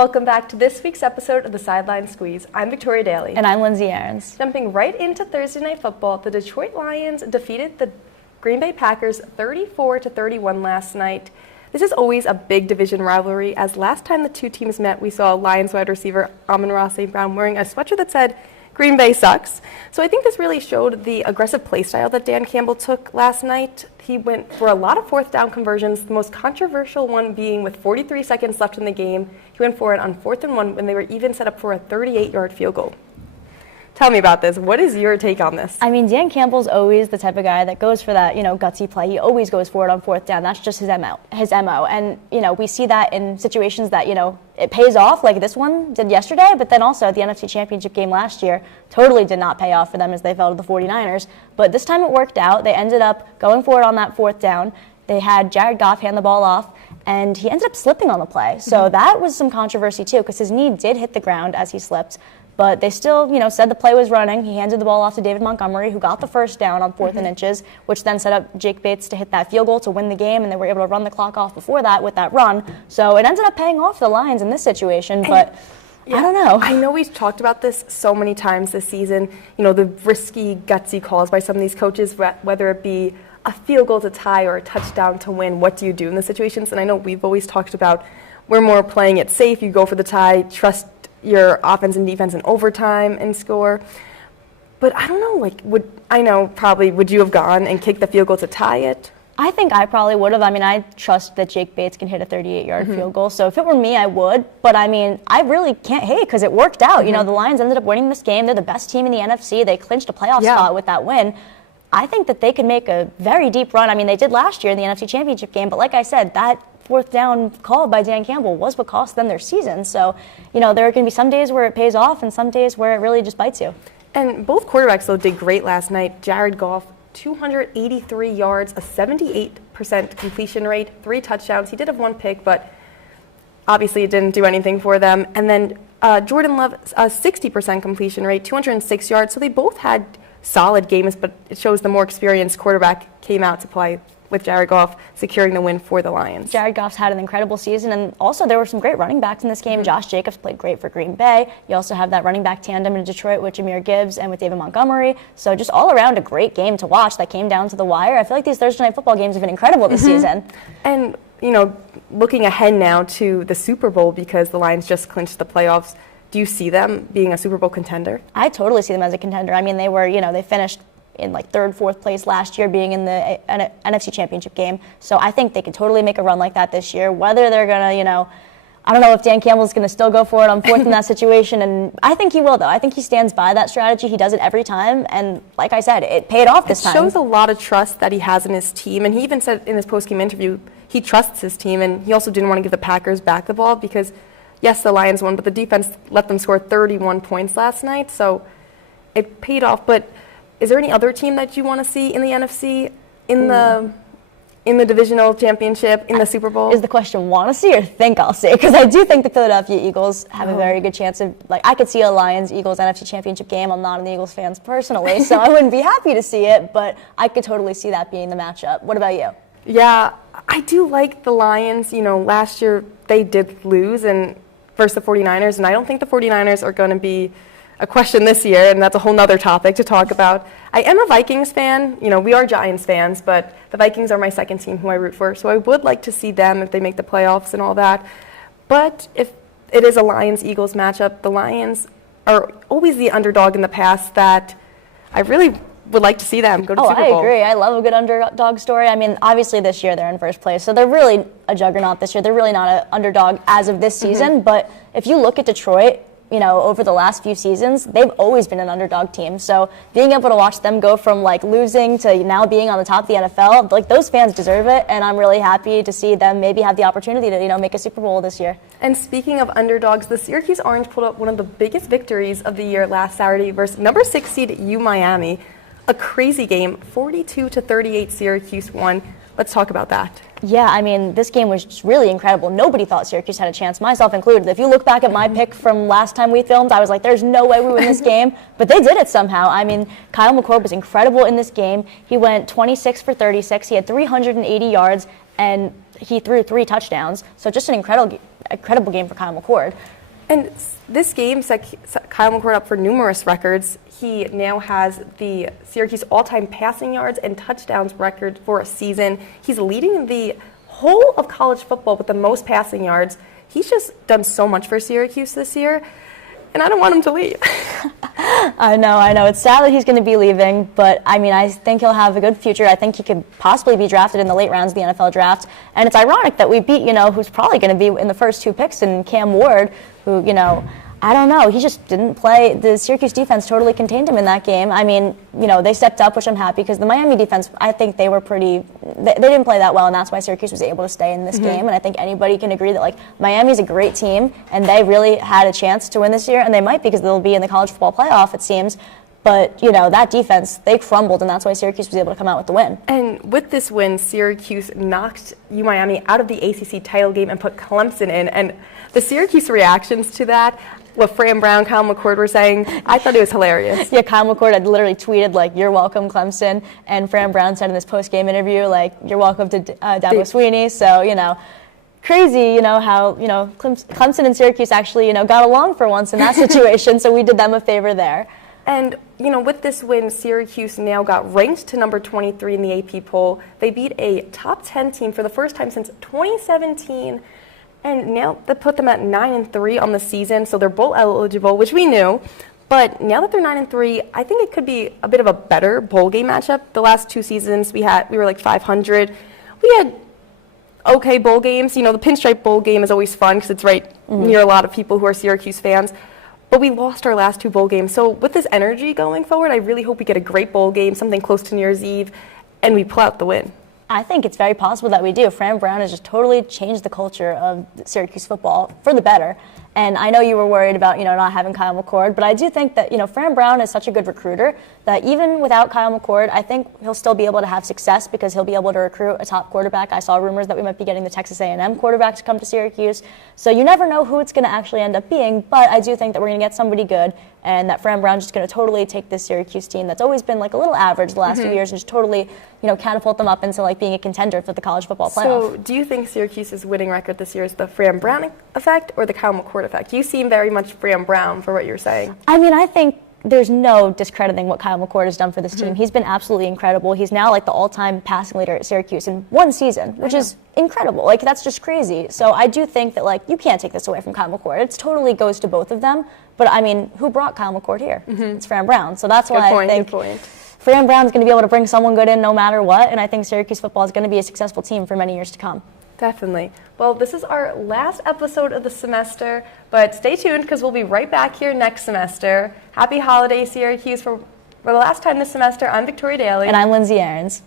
Welcome back to this week's episode of the Sideline Squeeze. I'm Victoria Daly. And I'm Lindsay Aarons. Jumping right into Thursday Night Football, the Detroit Lions defeated the Green Bay Packers 34-31 last night. This is always a big division rivalry, as last time the two teams met, we saw Lions wide receiver Amon-Ra St. Brown wearing a sweatshirt that said, Green Bay sucks. So I think this really showed the aggressive play style that Dan Campbell took last night. He went for a lot of fourth down conversions, the most controversial one being with 43 seconds left in the game. He went for it on 4th and 1 when they were even set up for a 38-yard field goal. Tell me about this. What is your take on this? I mean, Dan Campbell's always the type of guy that goes for that, gutsy play. He always goes for it on 4th down. That's just his MO. And, we see that in situations that, it pays off, like this one did yesterday, but then also the NFC Championship game last year totally did not pay off for them as they fell to the 49ers. But this time it worked out. They ended up going for it on that 4th down. They had Jared Goff hand the ball off, and he ended up slipping on the play. So that was some controversy, too, because his knee did hit the ground as he slipped. But they still, said the play was running. He handed the ball off to David Montgomery, who got the first down on 4th and inches, which then set up Jake Bates to hit that field goal to win the game, and they were able to run the clock off before that with that run. So it ended up paying off for the Lions in this situation, but I don't know. I know we've talked about this so many times this season, the risky, gutsy calls by some of these coaches, whether it be a field goal to tie or a touchdown to win. What do you do in the situations? And I know we've always talked about we're more playing it safe. You go for the tie, trust your offense and defense in overtime and score. But I don't know, would you have gone and kicked the field goal to tie it? I think I probably would have. I trust that Jake Bates can hit a 38-yard field goal. So if it were me, I would. But, I really can't hate because it worked out. The Lions ended up winning this game. They're the best team in the NFC. They clinched a playoff spot with that win. I think that they could make a very deep run. They did last year in the NFC Championship game. But like I said, that 4th down call by Dan Campbell was what cost them their season. So, there are going to be some days where it pays off and some days where it really just bites you. And both quarterbacks, though, did great last night. Jared Goff, 283 yards, a 78% completion rate, 3 touchdowns. He did have 1 pick, but obviously it didn't do anything for them. And then Jordan Love, a 60% completion rate, 206 yards. So they both had solid games, but it shows the more experienced quarterback came out to play, with Jared Goff securing the win for the Lions. Jared Goff's had an incredible season, and also there were some great running backs in this game. Josh Jacobs played great for Green Bay. You also have that running back tandem in Detroit with Jahmyr Gibbs and with David Montgomery. So just all around a great game to watch that came down to the wire. I feel like these Thursday Night Football games have been incredible this season. And, looking ahead now to the Super Bowl, because the Lions just clinched the playoffs, do you see them being a Super Bowl contender? I totally see them as a contender. They were, they finished in 3rd, 4th place last year, being in the NFC Championship game. So I think they can totally make a run like that this year. Whether they're going to, I don't know if Dan Campbell's going to still go for it on 4th in that situation, and I think he will, though. I think he stands by that strategy. He does it every time, and like I said, it paid off this time. It shows a lot of trust that he has in his team, and he even said in his post-game interview he trusts his team, and he also didn't want to give the Packers back the ball because, yes, the Lions won, but the defense let them score 31 points last night, so it paid off. But is there any other team that you want to see in the NFC, in the divisional championship, in the Super Bowl? Is the question want to see or think I'll see? Because I do think the Philadelphia Eagles have a very good chance of, I could see a Lions-Eagles NFC Championship game. I'm not an Eagles fan personally, so I wouldn't be happy to see it, but I could totally see that being the matchup. What about you? Yeah, I do like the Lions. Last year they did lose versus the 49ers, and I don't think the 49ers are going to be a question this year, and that's a whole nother topic to talk about. I am a Vikings fan. We are Giants fans, but the Vikings are my second team who I root for, so I would like to see them if they make the playoffs and all that. But if it is a Lions-Eagles matchup, the Lions are always the underdog in the past that I really would like to see them go to the Super Bowl. I agree. I love a good underdog story. Obviously this year they're in first place, so they're really a juggernaut this year. They're really not an underdog as of this season, but if you look at Detroit, over the last few seasons, they've always been an underdog team. So being able to watch them go from losing to now being on the top of the NFL, those fans deserve it, and I'm really happy to see them maybe have the opportunity to make a Super Bowl this year. And speaking of underdogs, the Syracuse Orange pulled up one of the biggest victories of the year last Saturday versus number 6 seed Miami. A crazy game, 42-38 Syracuse won. Let's talk about that. Yeah, this game was just really incredible. Nobody thought Syracuse had a chance, myself included. If you look back at my pick from last time we filmed, I was like, there's no way we win this game. But they did it somehow. Kyle McCord was incredible in this game. He went 26 for 36. He had 380 yards, and he threw 3 touchdowns. So just an incredible incredible game for Kyle McCord. And this game set Kyle McCord up for numerous records. He now has the Syracuse all-time passing yards and touchdowns record for a season. He's leading the whole of college football with the most passing yards. He's just done so much for Syracuse this year, and I don't want him to leave. I know. It's sad that he's going to be leaving, but I mean, I think he'll have a good future. I think he could possibly be drafted in the late rounds of the NFL draft. And it's ironic that we beat, who's probably going to be in the first 2 picks in Cam Ward, who, I don't know. He just didn't play. The Syracuse defense totally contained him in that game. I mean, they stepped up, which I'm happy, because the Miami defense, I think they were they didn't play that well, and that's why Syracuse was able to stay in this game. And I think anybody can agree that, Miami's a great team, and they really had a chance to win this year, and they might because they'll be in the college football playoff, it seems. But, that defense, they crumbled, and that's why Syracuse was able to come out with the win. And with this win, Syracuse knocked UMiami out of the ACC title game and put Clemson in. And the Syracuse reactions to that, what Fran Brown, Kyle McCord were saying, I thought it was hilarious. Yeah, Kyle McCord had literally tweeted, you're welcome, Clemson. And Fran Brown said in this post-game interview, you're welcome to Dabo Sweeney. So, crazy, how, Clemson and Syracuse actually, got along for once in that situation. So we did them a favor there. And, with this win, Syracuse now got ranked to number 23 in the AP poll. They beat a top 10 team for the first time since 2017. And now that put them at 9-3 on the season, so they're bowl eligible, which we knew. But now that they're 9-3, I think it could be a bit of a better bowl game matchup. The last 2 seasons we were 500. We had okay bowl games. The Pinstripe Bowl game is always fun because it's right near a lot of people who are Syracuse fans. But we lost our last 2 bowl games. So with this energy going forward, I really hope we get a great bowl game, something close to New Year's Eve, and we pull out the win. I think it's very possible that we do. Fran Brown has just totally changed the culture of Syracuse football for the better. And I know you were worried about, not having Kyle McCord, but I do think that, Fran Brown is such a good recruiter that even without Kyle McCord, I think he'll still be able to have success because he'll be able to recruit a top quarterback. I saw rumors that we might be getting the Texas A&M quarterback to come to Syracuse. So you never know who it's going to actually end up being, but I do think that we're going to get somebody good and that Fran Brown's just going to totally take this Syracuse team that's always been a little average the last few years and just totally, catapult them up into being a contender for the college football playoff. So do you think Syracuse's winning record this year is the Fran Brown effect or the Kyle McCord effect? You seem very much Fran Brown for what you're saying. I mean, I think there's no discrediting what Kyle McCord has done for this team. He's been absolutely incredible. He's now the all-time passing leader at Syracuse in 1 season, which is incredible. That's just crazy. So I do think that you can't take this away from Kyle McCord. It totally goes to both of them. But I mean, who brought Kyle McCord here? It's Fran Brown. So that's why I think Fran Brown is going to be able to bring someone good in no matter what. And I think Syracuse football is going to be a successful team for many years to come. Definitely. Well, this is our last episode of the semester, but stay tuned because we'll be right back here next semester. Happy holidays, Syracuse. For the last time this semester, I'm Victoria Daly. And I'm Lindsay Ahrens.